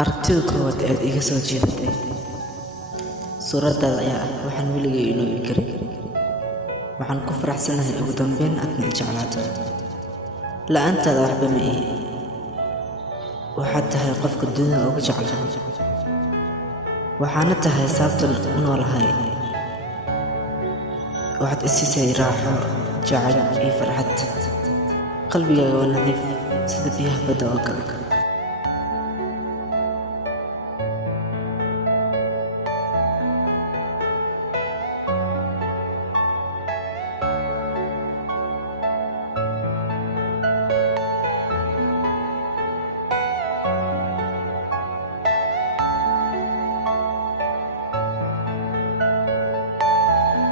Aragtida koowaad ee aad iga soo jeedatay suuradaada ayaa ah waxaan weligay iloobi karin. Waxaan ku faraxsanahay ugu dambeyn aadna i jeclaato. La'aantaada waxba ma ihi. Waxaad tahay qofka dunida ugu jecel. Waxaana tahay sababtan u noolahay. Waxaad i siisay raaxo, jacayl iyo farxad. Qalbigaaga waa nadiif sida biyaha badda oo kale.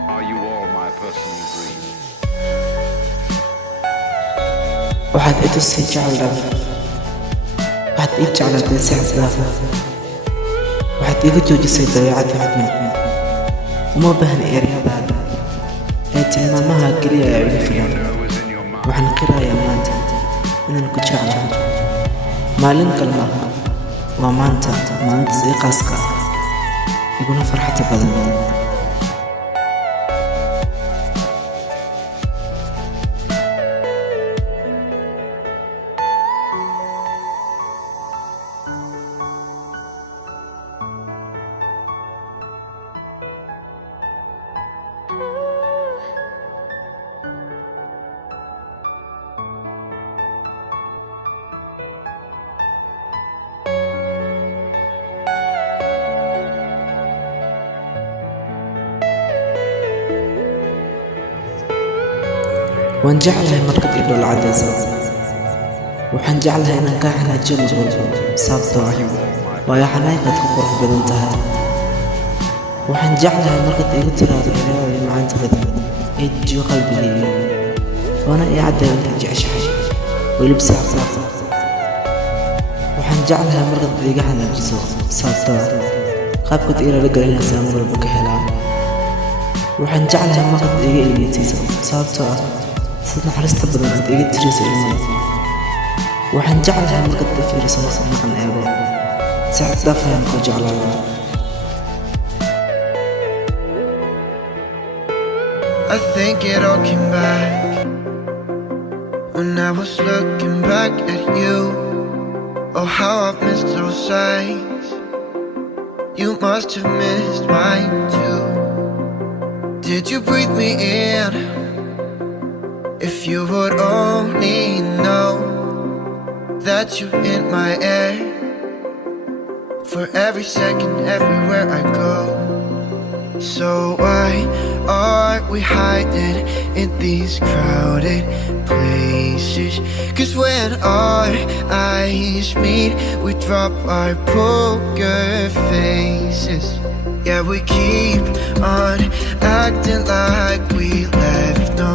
Are you all my personal dreams? waxaad i tusay jacayl dhab. Waxaad ii jeclaatay si xad dhaaf ah. Waxaad iga joojisay dabeecadda xidhmad. Uma baahna eryadaada ee tilmaamaha keliya ayaa igu filan. Waxaan qirayaa maanta inaan ku jeclahay. Maalin kale maaha, waa maanta, maalintaas ii qaaska ah, iguna farxadda badan. waan jeclahay markaad i dhoola cadayso. Waxaan jeclahay inaan kaa xanaajiyo mar walba sababtoo ah waayo xanaaqaad ku qurux badan tahay. Waxaan jeclahay markaad igu tiraahdo erayada macaanta badan ee dejiyo qalbigayga, waana ii caddeeya intaad jeceshahay welib saacsaaq. waxaan jeclahay markaad iga xanaajiso sababtoo ah qaabkaad ii raalligelinaysaa mar walba ka helaa. waxaan jeclahay markaad iga ilmeysiiso sababtoo ah sida naxariista badan aad iga tiriso ilmaha. waxaan jeclahay markaad i fiiriso markaad maqan eego si xad dhaaf ayaan kuu jeclaada. I think it all came back when I was looking back at you. Oh, how I've missed those sights. You must have missed mine too. Did you breathe me in? If you would only know that you're in my air for every second, everywhere I go. So why are we hiding in these crowded places? 'Cause when our eyes meet, we drop our poker faces. Yeah, we keep on acting like we left no